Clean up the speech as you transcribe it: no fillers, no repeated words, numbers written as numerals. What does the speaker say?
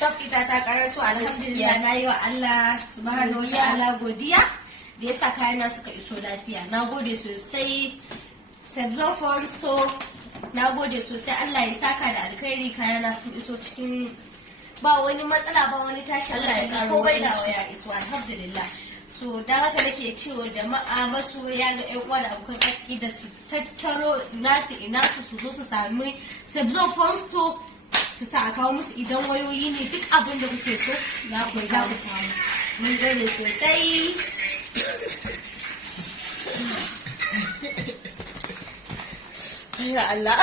Tafita ta karasu alhamdulillah, na yi wa Allah subhanahu wa ta'ala godiya da ya sa kayana suka iso lafiya. Na gode sosai Sebzofon Store, na gode sosai, Allah ya saka da alkhairi, kayana sun iso cikin ba wani matsala, ba wani tashi, Allah ya karo bai da waya iso alhamdulillah. So da haka nake cewa jama'a masoya ga ƴan uwa da abokan arziki da su tattaro nasu ina su zo su sami Sebzofon Store, su sa a kawo musu idan wayoyi ne, duk abin da kuke so za ku samu. Mun gode sosai. Ya Allah.